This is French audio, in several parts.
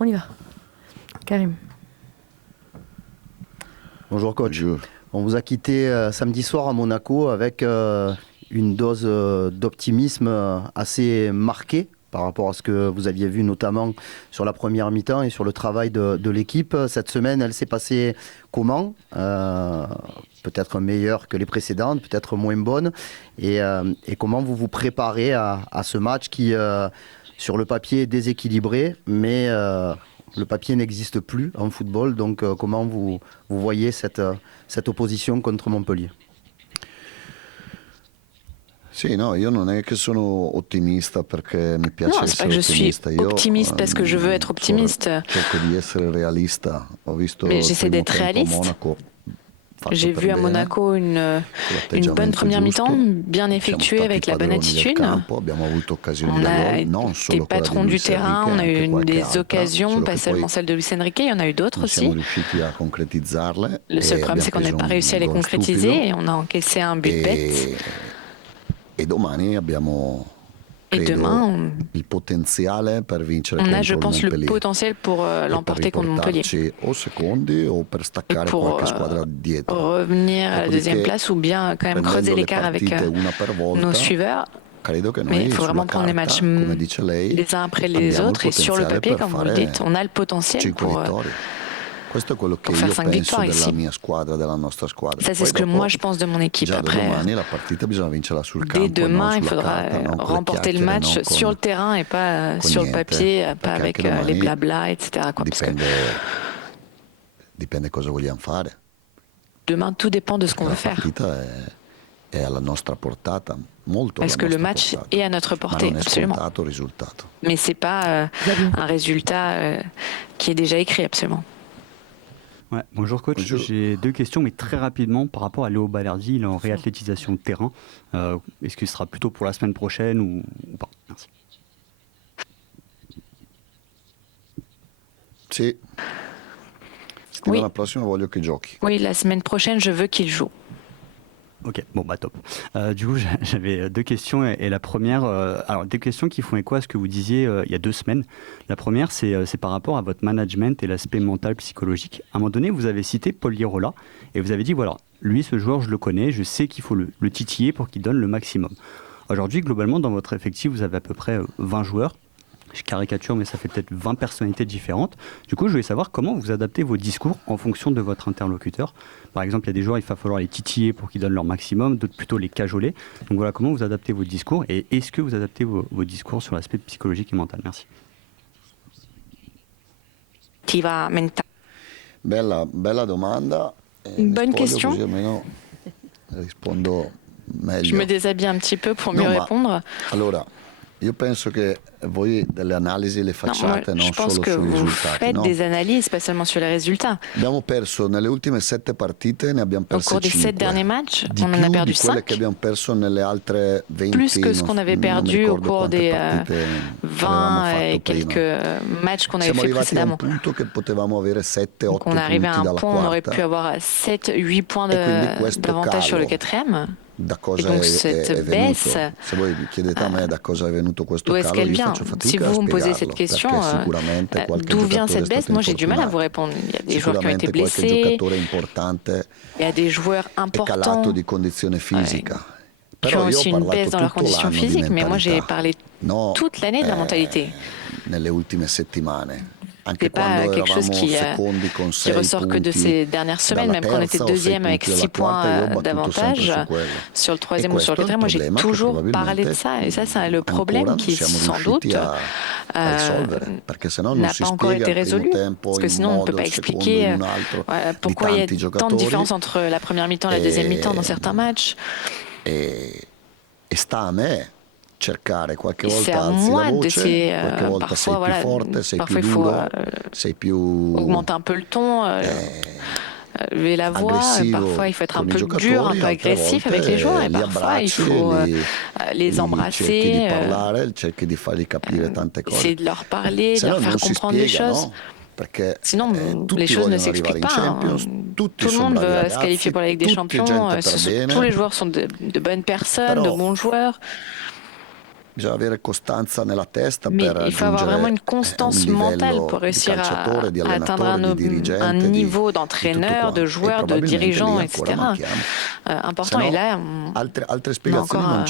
On y va. Karim. Bonjour coach. On vous a quitté samedi soir à Monaco avec une dose d'optimisme assez marquée par rapport à ce que vous aviez vu notamment sur la première mi-temps et sur le travail de l'équipe. Cette semaine, elle s'est passée comment peut-être meilleure que les précédentes, peut-être moins bonne. Et comment vous vous préparez à ce match qui, sur le papier, est déséquilibré, mais le papier n'existe plus en football. Donc comment vous voyez cette opposition contre Montpellier? Sì, no, io non è che sono ottimista perché mi piace Non, c'est pas que je suis optimiste parce que je veux être optimiste. Cerco di essere realista. Ho visto Mais j'essaie d'être réaliste. J'ai vu à Monaco une bonne première mi-temps, bien effectuée, avec la bonne attitude. On a été patron du terrain, on a eu des occasions, pas seulement celle de Luis Enrique, il y en a eu d'autres aussi. Le seul problème, c'est qu'on n'a pas réussi à les concrétiser et on a encaissé un but bête. Et demain, il potentiale per vincere on a, je pense, le potentiel pour l'emporter contre Montpellier. Et pour revenir à la deuxième place ou bien quand même creuser l'écart avec nos suiveurs. Mais il faut vraiment prendre les matchs les uns après les autres. Et sur le papier, comme vous le dites, on a le potentiel pour faire 5 victoires ici. Ça, c'est ce que moi je pense de mon équipe. Après, dès demain, il faudra remporter le match sur le terrain et pas sur le papier, pas avec les blabla, etc. Dipende cosa vogliamo fare. Demain, tout dépend de ce qu'on veut faire. Parce que le match est à notre portée, absolument. Mais ce n'est pas un résultat qui est déjà écrit, absolument. Ouais, bonjour coach, j'ai deux questions mais très rapidement par rapport à Léo Balerdi, il est en réathlétisation de terrain. Est-ce qu'il sera plutôt pour la semaine prochaine ou pas? Merci. Sì. Settimana prossima voglio che giochi. Oui, la semaine prochaine je veux qu'il joue. Ok, bon bah top. Du coup, j'avais deux questions et la première, alors des questions qui font écho à ce que vous disiez il y a 2 semaines. La première, c'est par rapport à votre management et l'aspect mental, psychologique. À un moment donné, vous avez cité Paul Lirola et vous avez dit voilà, lui, ce joueur, je le connais, je sais qu'il faut le titiller pour qu'il donne le maximum. Aujourd'hui, globalement, dans votre effectif, vous avez à peu près 20 joueurs. Je caricature, mais ça fait peut-être 20 personnalités différentes. Du coup, je voulais savoir comment vous adaptez vos discours en fonction de votre interlocuteur. Par exemple, il y a des joueurs, il va falloir les titiller pour qu'ils donnent leur maximum, d'autres plutôt les cajoler. Donc voilà, comment vous adaptez vos discours et est-ce que vous adaptez vos discours sur l'aspect psychologique et mental? Merci. Bella domanda. Une bonne question. Je me déshabille un petit peu pour mieux répondre. Allora, io penso che voi delle analisi le facciate non je pense solo que sui vous risultati, faites no? des analyses, pas seulement sur les résultats. Abbiamo perso nelle ultime 7 partite, ne abbiamo Au perse cours des 7 5. derniers matchs, Di on en a più perdu di quelle 5. che abbiamo perso nelle altre 20. Plus que ce qu'on avait perdu au cours des 20 et quelques prima. matchs qu'on avait Siamo fait arrivati a un précédemment. punto che potevamo avere 7-8 Donc on est arrivé à punti un dalla point, on aurait pu quarta. avoir 7-8 points d'avantage sur le quatrième. Da Et cosa donc è cette venuto? baisse, Se voi mi chiedete a me da cosa è venuto questo d'où est-ce calo, qu'elle io vient? faccio Si fatica a vous me posez spiegarlo, cette question, perché sicuramente qualche d'où vient giocatore cette è baisse? stato Moi j'ai du mal à vous infortunato. répondre. Il y a des joueurs qui ont été Sicuramente qualche blessés, giocatore importante il y a des joueurs è calato importants di condizione fisica. qui Però ont io ho aussi une baisse parlato dans leur tutto condition l'anno di physique, mais moi j'ai mentalità, parlé no, toute l'année de la mentalité. nelle ultime settimane. Ce Anche n'est pas quando quelque chose eravamo qui secondi con 6 ressort que de punti ces dernières semaines, dalla même quand on était terza o 6 deuxième avec punti 6 dalla quarta, io ho points battuto sempre d'avantage su quello. sur le troisième E ou sur le questo è il quatrième. Moi j'ai problema che toujours parlé de probabilmente ça et ça c'est le problème qui siamo sans doute riusciti a risolvere, perché se no non n'a si pas encore spiega été il primo résolu. tempo Parce que in sinon on ne peut modo, pas il secondo expliquer in un altro, di pourquoi il y a tanti tant de giocatori différence entre la première mi-temps et la deuxième mi-temps dans certains matchs. e sta a me cercare qualche C'est volta à alzi la moi voce, d'essayer, qualche volta sei parfois, più forte, sei parfois più il faut duro, sei più augmenter un peu le ton, lever la voix, aggressivo parfois il faut être un con i peu giocatori, dur, un peu altre agressif volte avec les joueurs et li parfois il abbracci, faut les cerchi di embrasser, parlare, cerchi di fargli capire tante essayer cose. de leur parler, Se de no leur faire non si comprendre les spiega, choses. no? Perché Sinon, tutti les choses ne vogliono arrivare s'expliquent in pas. Champions, tutti Tout le sono monde bravi veut se ragazzi, qualifier pour la Ligue des tutti Champions. gente per bene, Tous les joueurs sont de bonnes personnes, de però bons joueurs. Mais il faut avoir vraiment une constance mentale pour réussir à atteindre un niveau d'entraîneur, de joueur, de dirigeant, etc. Important. Et là, on a encore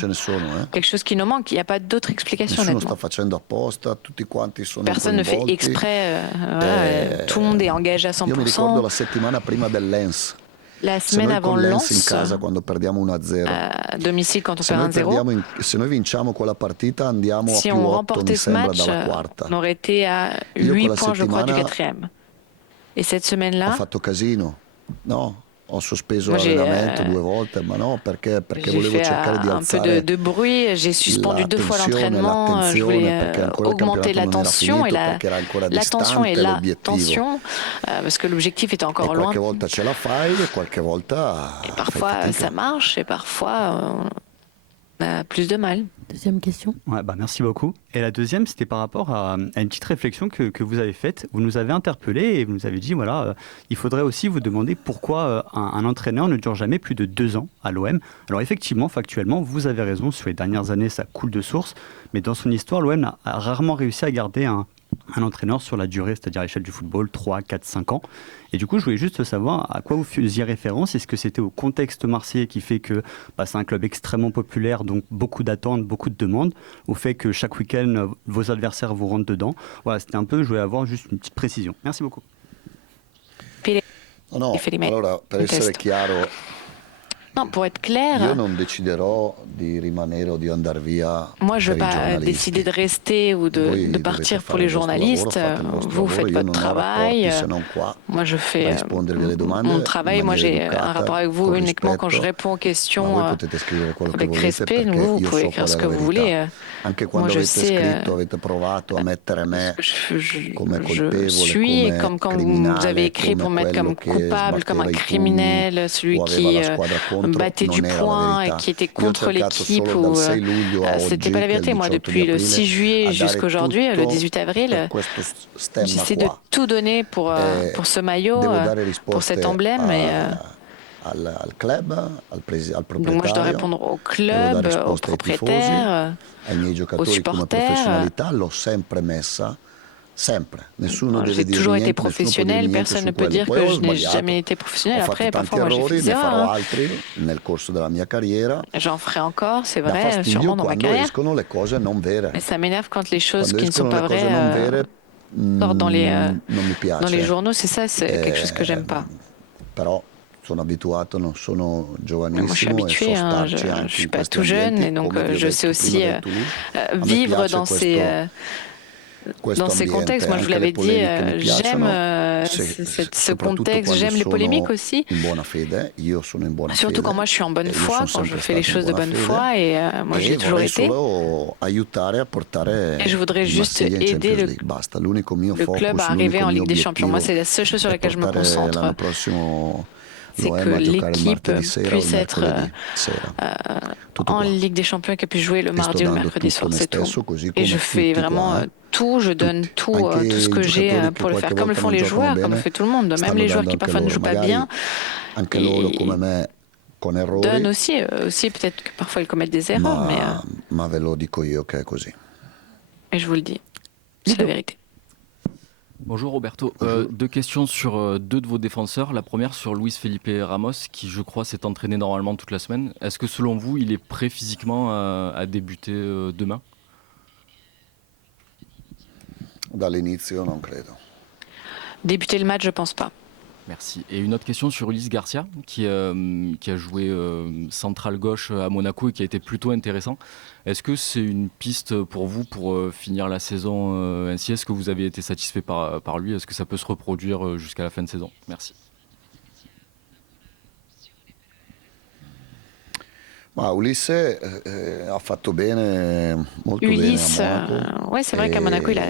quelque chose qui nous manque. Il n'y a pas d'autre explication, honnêtement. Personne ne fait exprès. Tout le monde est engagé à 100%. La semaine avant Lens, à domicile quand on perd 1-0, si on remportait ce match, on aurait été à 8 points, je crois, du 4e. Et cette semaine-là, Ho sospeso l'allenamento 2 volte, ma no, perché volevo cercare di alzare un peu de bruit, j'ai suspendu 2 fois l'entraînement, je voulais augmenter la tension et la tension et la tension, parce que l'objectif était encore loin. Qualche volta ce la fai e qualche volta et parfois ça marche et parfois on a plus de mal. Deuxième question. Ouais, merci beaucoup. Et la deuxième, c'était par rapport à une petite réflexion que vous avez faite. Vous nous avez interpellé et vous nous avez dit, voilà, il faudrait aussi vous demander pourquoi un entraîneur ne dure jamais plus de 2 ans à l'OM. Alors effectivement, factuellement, vous avez raison, sur les dernières années, ça coule de source. Mais dans son histoire, l'OM a rarement réussi à garder un entraîneur sur la durée, c'est-à-dire à l'échelle du football, 3, 4, 5 ans. Et du coup, je voulais juste savoir à quoi vous faisiez référence. Est-ce que c'était au contexte marseillais qui fait que c'est un club extrêmement populaire, donc beaucoup d'attentes, beaucoup de demandes, au fait que chaque week-end, vos adversaires vous rentrent dedans? Voilà, c'était un peu, je voulais avoir juste une petite précision. Merci beaucoup. No, allora, per essere chiaro, non, pour être clair, io non deciderò di rimanere o di andar via. Moi, je ne vais pas décider de rester ou de partir pour les journalistes. Vous faites votre travail. Moi, je fais mon travail. Moi, j'ai un rapport avec vous uniquement quand je réponds aux questions avec respect. Vous pouvez écrire ce que vous voulez. Moi, je sais. Je suis, et comme quand vous avez écrit pour me mettre comme coupable, comme un criminel, celui qui battait du poing et qui était contre l'équipe. C'était pas la vérité. Moi, depuis le 6 juillet jusqu'aujourd'hui, le 18 avril, j'essaie de tout donner pour ce maillot, pour cet emblème. Donc moi, je dois répondre au club, aux propriétaires, aux supporters. J'ai toujours été professionnel, personne ne peut dire que je n'ai jamais été professionnel. Après, parfois, moi, j'ai fait des erreurs. J'en ferai encore, c'est vrai, sûrement dans ma carrière. Mais ça m'énerve quand les choses qui ne sont pas vraies sortent dans les journaux. C'est ça, c'est quelque chose que j'aime pas. Moi, je suis habitué, je ne suis pas tout jeune, et donc je sais aussi vivre dans ces contextes. Moi, je vous l'avais dit, j'aime ce contexte, j'aime les polémiques aussi. Surtout quand moi je suis en bonne foi, quand je fais les choses de bonne foi, et moi j'ai toujours été. Et je voudrais juste aider le club à arriver en Ligue des Champions. Moi, c'est la seule chose sur laquelle je me concentre. C'est que l'équipe puisse être en Ligue des Champions et qu'elle puisse jouer le mardi ou le mercredi soir, c'est tout. Et je fais vraiment tout, je donne tout ce que j'ai pour le faire, comme le font les joueurs, comme le fait tout le monde. Même les joueurs qui parfois ne jouent pas bien, ils donnent aussi peut-être que parfois ils commettent des erreurs, mais je vous le dis, c'est la vérité. Bonjour Roberto, 2 questions sur 2 de vos défenseurs. La première sur Luis Felipe Ramos, qui je crois s'est entraîné normalement toute la semaine. Est-ce que selon vous, il est prêt physiquement à débuter demain? Dall'inizio non credo. Débuter le match, je pense pas. Merci. Et une autre question sur Ulysse Garcia, qui a joué central gauche à Monaco et qui a été plutôt intéressant. Est-ce que c'est une piste pour vous pour finir la saison ainsi? Est-ce que vous avez été satisfait par lui? Est-ce que ça peut se reproduire jusqu'à la fin de saison? Merci. Ulysse ha fatto bene, molto Ulysse, bene a Monaco. Oui, c'est vrai qu'à Monaco, il a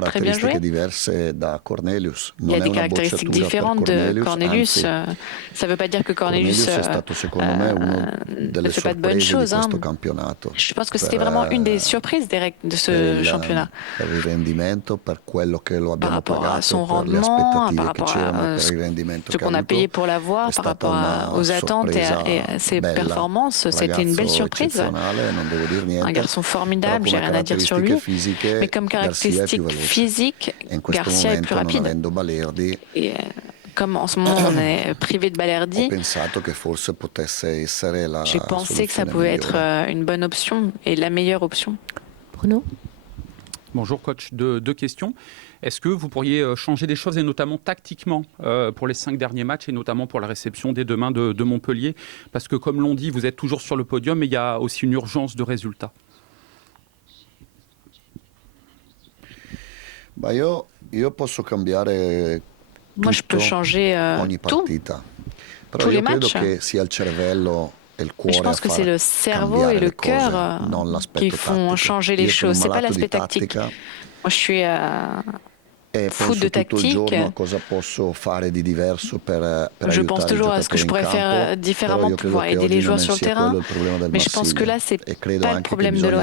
très bien joué. Il y a des caractéristiques différentes de Cornelius. Ça ne veut pas dire que Cornelius ne fait pas de bonnes choses. Je pense que c'était vraiment une des surprises de ce championnat. Par rapport à son rendement, par rapport à ce qu'on a payé pour l'avoir, par rapport aux attentes et à ses performances, c'était une belle surprise. Un garçon formidable, j'ai rien à dire sur lui. Mais comme caractéristique physique, Garcia est plus rapide. Et comme en ce moment on est privé de Balerdi, j'ai pensé que ça pouvait être une bonne option et la meilleure option. Bruno ? Bonjour coach, deux questions. Est-ce que vous pourriez changer des choses, et notamment tactiquement, pour les 5 derniers matchs, et notamment pour la réception dès demain de Montpellier? Parce que comme l'on dit, vous êtes toujours sur le podium, mais il y a aussi une urgence de résultats. Moi, je peux changer tout, tous les matchs. Mais je pense que c'est le cerveau et le cœur qui font changer les choses. Ce n'est pas l'aspect tactique. Moi, je suis foot de tactique. Je pense toujours à ce que je pourrais faire différemment pour pouvoir aider les joueurs sur le terrain. Mais je pense que là, ce n'est pas le problème de l'OM.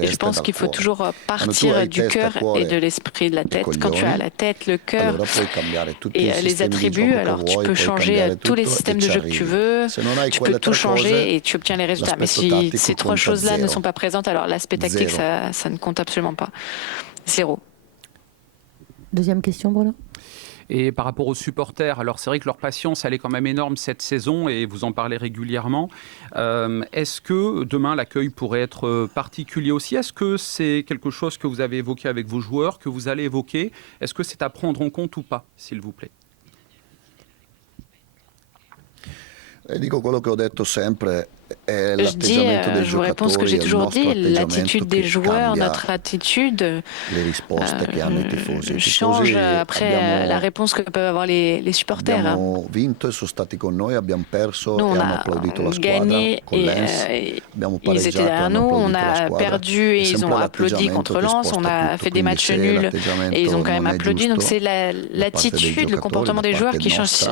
Et je pense qu'il faut toujours partir du cœur et de l'esprit, de la tête. Quand tu as la tête, le cœur et les attributs, alors tu peux changer tous les systèmes de jeu que tu veux, tu peux tout changer et tu obtiens les résultats. Mais si ces 3 choses-là ne sont pas présentes, alors l'aspect tactique, ça ne compte absolument pas. 0. Deuxième question, Bruno. Et par rapport aux supporters, alors c'est vrai que leur patience, elle est quand même énorme cette saison et vous en parlez régulièrement. Est-ce que demain, l'accueil pourrait être particulier aussi? Est-ce que c'est quelque chose que vous avez évoqué avec vos joueurs, que vous allez évoquer? Est-ce que c'est à prendre en compte ou pas, s'il vous plaît? Je dis, je vous réponds ce que j'ai toujours dit, l'attitude des joueurs, notre attitude change après la réponse que peuvent avoir les supporters. Nous, on a gagné et ils étaient derrière nous, on a perdu et ils ont applaudi contre Lens, on a fait des matchs nuls et ils ont quand même applaudi. Donc c'est l'attitude, le comportement des joueurs qui change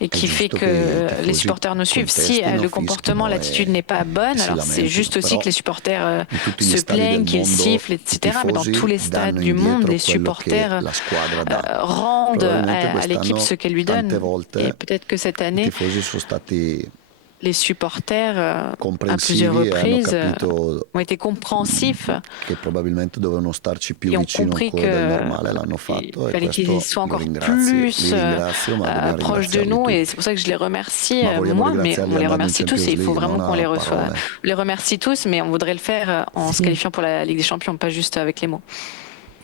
et qui fait que les supporters nous suivent. Si le comportement, l'attitude n'est pas bonne, alors c'est juste aussi que les supporters se plaignent, qu'ils sifflent, etc. Mais dans tous les stades du monde, les supporters rendent à l'équipe ce qu'elle lui donne. Et peut-être que cette année, les supporters, à plusieurs reprises, ont été compréhensifs et ont compris qu'il fallait qu'ils soient encore plus proches de nous. Et c'est pour ça que je les remercie, moi, mais on les remercie tous et il faut vraiment qu'on les reçoive. On les remercie tous, mais on voudrait le faire en se qualifiant pour la Ligue des Champions, pas juste avec les mots.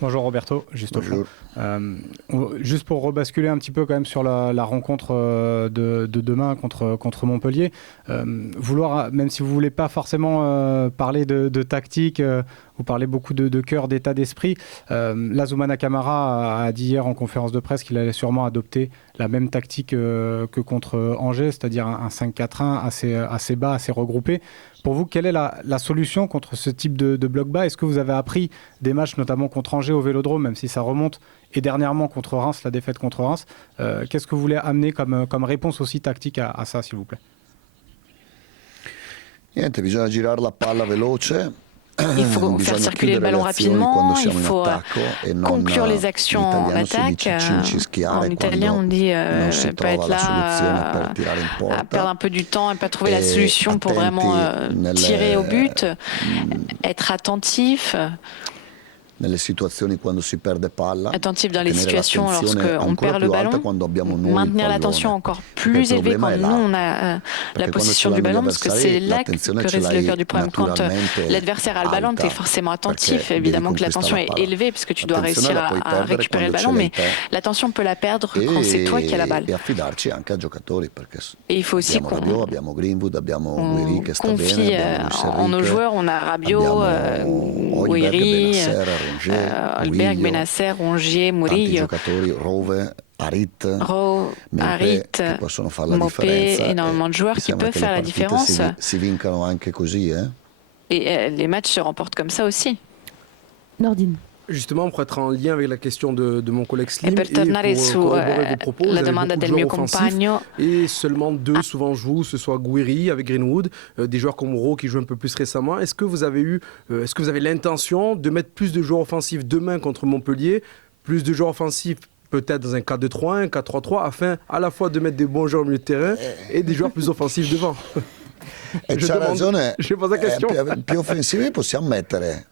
Bonjour Roberto, juste au fond. Juste pour rebasculer un petit peu quand même sur la rencontre de demain contre Montpellier, même si vous ne voulez pas forcément parler de tactique, vous parlez beaucoup de cœur, d'état d'esprit. Zoumana Camara a dit hier en conférence de presse qu'il allait sûrement adopter la même tactique que contre Angers, c'est-à-dire un 5-4-1 assez bas, assez regroupé. Pour vous, quelle est la solution contre ce type de bloc bas? Est-ce que vous avez appris des matchs, notamment contre Angers au Vélodrome, même si ça remonte, et dernièrement contre Reims, la défaite contre Reims? Qu'est-ce que vous voulez amener comme réponse aussi tactique à ça, s'il vous plaît? Niente, bisogna girare la palla veloce. Il faut faire circuler le ballon rapidement, il faut conclure les actions en attaque. En italien, on dit pas être là à perdre un peu du temps et pas trouver la solution pour vraiment tirer au but, être attentif. Attentif dans les situations lorsqu'on perd le ballon, maintenir l'attention encore plus élevée quand nous on a la possession du ballon, parce que c'est là que réside le cœur du problème. Quand l'adversaire a le ballon, tu es forcément attentif, évidemment que l'attention est élevée parce que tu dois réussir à récupérer le ballon, mais l'attention peut la perdre quand c'est toi qui as la balle. Et il faut aussi qu'on confie en nos joueurs. On a Rabiot, Guiri, Alberg, Benasser, Rongier, Murillo, Harit, Mopé, énormément de joueurs qui peuvent faire la différence. Et les matchs se remportent comme ça aussi. Nordine. Justement, pour être en lien avec la question de mon collègue Slim, E per tornare su vos propos, la domanda del mio compagno, et seulement deux souvent jouent, ce soit Gouiri avec Greenwood, des joueurs comme Moreau qui jouent un peu plus récemment. Est-ce que vous avez l'intention de mettre plus de joueurs offensifs demain contre Montpellier, plus de joueurs offensifs peut-être dans un 4-2-3-1, un 4-3-3, afin à la fois de mettre des bons joueurs au milieu de terrain et des joueurs plus offensifs devant? C'ha ragione, je pose la question. Più offensivi possiamo mettere,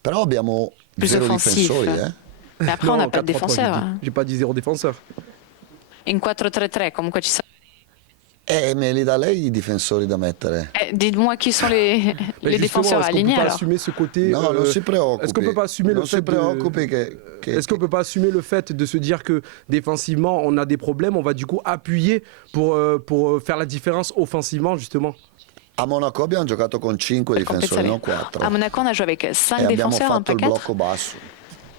però abbiamo zero difensori. Mais après, on n'a pas de défenseurs. J'ai pas dit zéro défenseur. In 4-3-3, comunque ci sono. Me li dà lei i difensori da mettere? Dites-moi qui sont les défenseurs alignés alors. Assumer ce côté, non, non si preoccupi. Est-ce qu'on peut pas assumer le fait Est-ce qu'on peut pas assumer le fait de se dire que défensivement on a des problèmes, on va du coup appuyer pour faire la différence offensivement justement? A Monaco abbiamo giocato con 5 difensori, non 4. À Monaco, on a joué avec 5 défenseurs, un pas 4.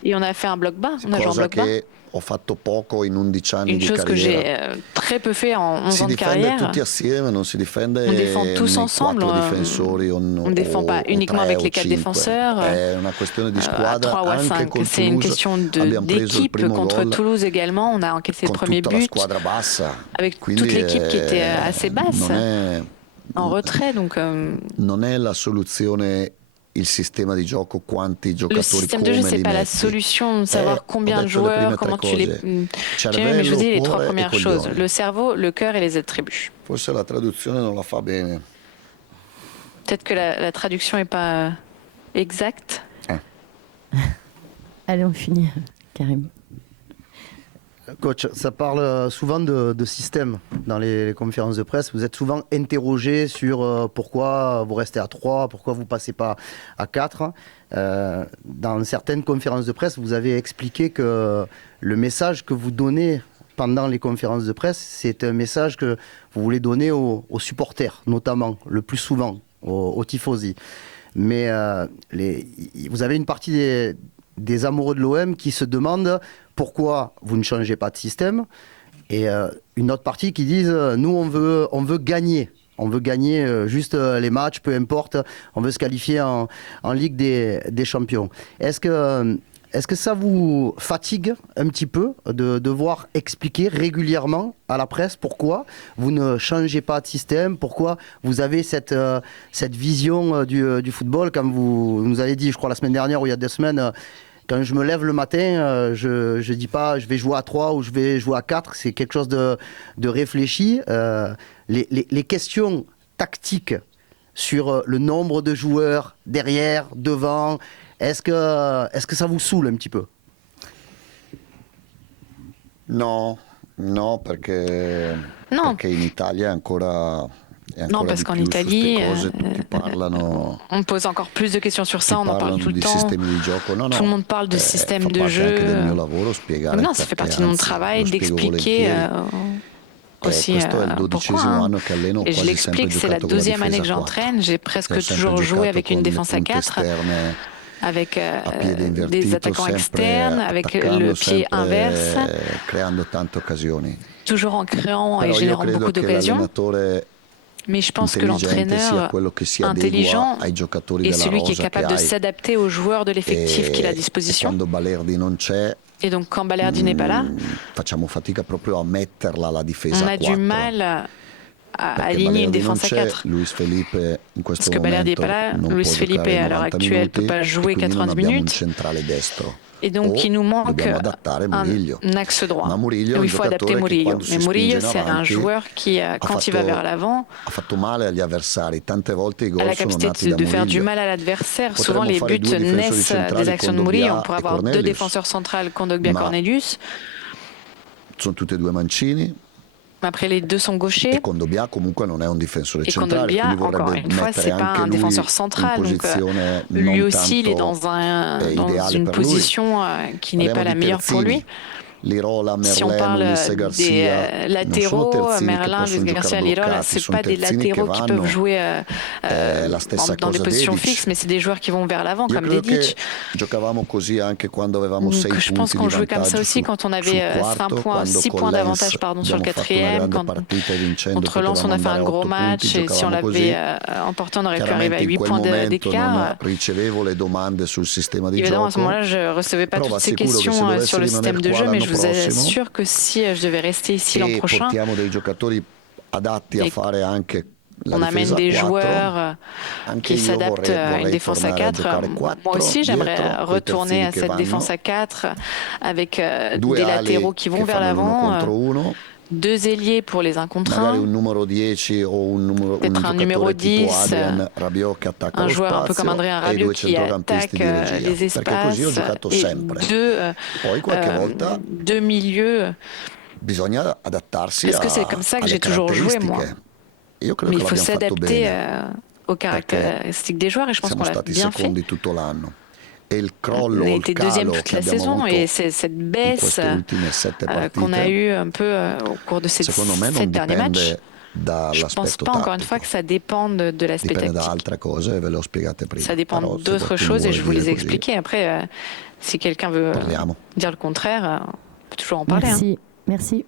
Et on a fait un bloc bas. On a joué en bloc bas. Ho fatto poco in 11 anni Une di chose que j'ai très peu fait en 11 ans de carrière. Tutti assieme, non si difende on défend tous ensemble. On ne défend pas uniquement avec les 4 défenseurs. È una questione di squadra, 3 ou à 5. C'est une question d'équipe. Contre Toulouse également, on a encaissé le premier but. Avec toute l'équipe qui était assez basse. En retrait, donc. Non è la soluzione. Il système de gioco, quanti giocatori, le système de jeu, c'est pas la solution de savoir combien de joueurs, comment tu les. Mais je vous dis les 3 premières choses: le cerveau, le cœur et les attributs. Forse la traduzione non la fa bene. Peut-être que la traduction n'est pas exacte. Allez, on finit, Karim. Coach, ça parle souvent de système dans les conférences de presse. Vous êtes souvent interrogé sur pourquoi vous restez à 3, pourquoi vous ne passez pas à 4. Dans certaines conférences de presse, vous avez expliqué que le message que vous donnez pendant les conférences de presse, c'est un message que vous voulez donner aux supporters, notamment, le plus souvent, aux tifosi. Mais vous avez une partie des amoureux de l'OM qui se demandent pourquoi vous ne changez pas de système, et une autre partie qui disent nous on veut gagner. On veut gagner juste les matchs, peu importe, on veut se qualifier en Ligue des Champions. Est-ce que ça vous fatigue un petit peu de devoir expliquer régulièrement à la presse pourquoi vous ne changez pas de système, pourquoi vous avez cette vision du football, comme vous nous avez dit, je crois, la semaine dernière ou il y a 2 semaines, quand je me lève le matin, je ne dis pas je vais jouer à 3 ou je vais jouer à 4, c'est quelque chose de réfléchi. Les questions tactiques sur le nombre de joueurs derrière, devant, est-ce que ça vous saoule un petit peu? Non, perché in Italia ancora... Non, parce qu'en Italie, on pose encore plus de questions sur ça, on en parle tout le temps. Tout le monde parle de système de jeu. Non, ça fait partie de mon travail d'expliquer aussi pourquoi. Et je l'explique, c'est la 12e année que j'entraîne. J'ai presque toujours joué avec une défense à 4, avec des attaquants externes, avec le pied inverse, toujours en créant et générant beaucoup d'occasions. Mais je pense que l'entraîneur intelligent est celui qui est capable de s'adapter aux joueurs de l'effectif qu'il a à disposition. Et donc quand Balerdi n'est pas là, on a du mal à aligner une défense à 4. Parce que Balerdi n'est pas là, Luis Felipe à l'heure actuelle ne peut pas jouer 90 minutes. Et donc, il nous manque un axe droit où il faut adapter Murillo. Mais Murillo, c'est un joueur qui, quand il va vers l'avant, a la capacité de faire du mal à l'adversaire. Souvent, les buts naissent des actions de Murillo. On pourrait avoir 2 défenseurs centrales, Kondogbia-Cornelius. Sono tutti e 2 mancini. Après, les 2 sont gauchers. Et Kondogbia, comunque, non è un difensore centrale. Et Kondogbia, encore une fois, c'est pas un défenseur central. Donc, lui aussi, il est dans une position qui n'est pas la meilleure pour lui. Si on parle des latéraux, Merlin, Luis Garcia, Lirola, ce pas des latéraux qui peuvent jouer dans des positions fixes, mais c'est des joueurs qui vont vers l'avant, comme Dedic. Je pense qu'on jouait comme ça aussi quand on avait 6 points d'avantage sur le quatrième. Contre Lens, on a fait un gros match, et si on l'avait emporté, on aurait pu arriver à 8 points d'écart. Évidemment, à ce moment-là, je ne recevais pas toutes ces questions sur le système de jeu, mais je vous assure que si je devais rester ici l'an prochain, on amène des joueurs qui s'adaptent à une défense à 4. Moi aussi, j'aimerais retourner à cette défense à 4 avec des latéraux qui vont vers l'avant. 2 ailiers pour les 1 contre 1, peut-être un numéro 10, un joueur un peu comme Adrien Rabiot qui attaque les espaces, et 2 milieux. Parce que c'est comme ça que j'ai toujours joué, moi. Mais il faut s'adapter aux caractéristiques des joueurs, et je pense qu'on l'a bien fait. On a été deuxième toute la saison, et c'est cette baisse qu'on a eue un peu au cours de ces 7 derniers matchs. Je ne pense pas, encore une fois, que ça dépende de l'aspect tactique. Ça dépend d'autres choses, et je vous les ai expliquées. Après, si quelqu'un veut dire le contraire, on peut toujours en parler. Merci. Merci.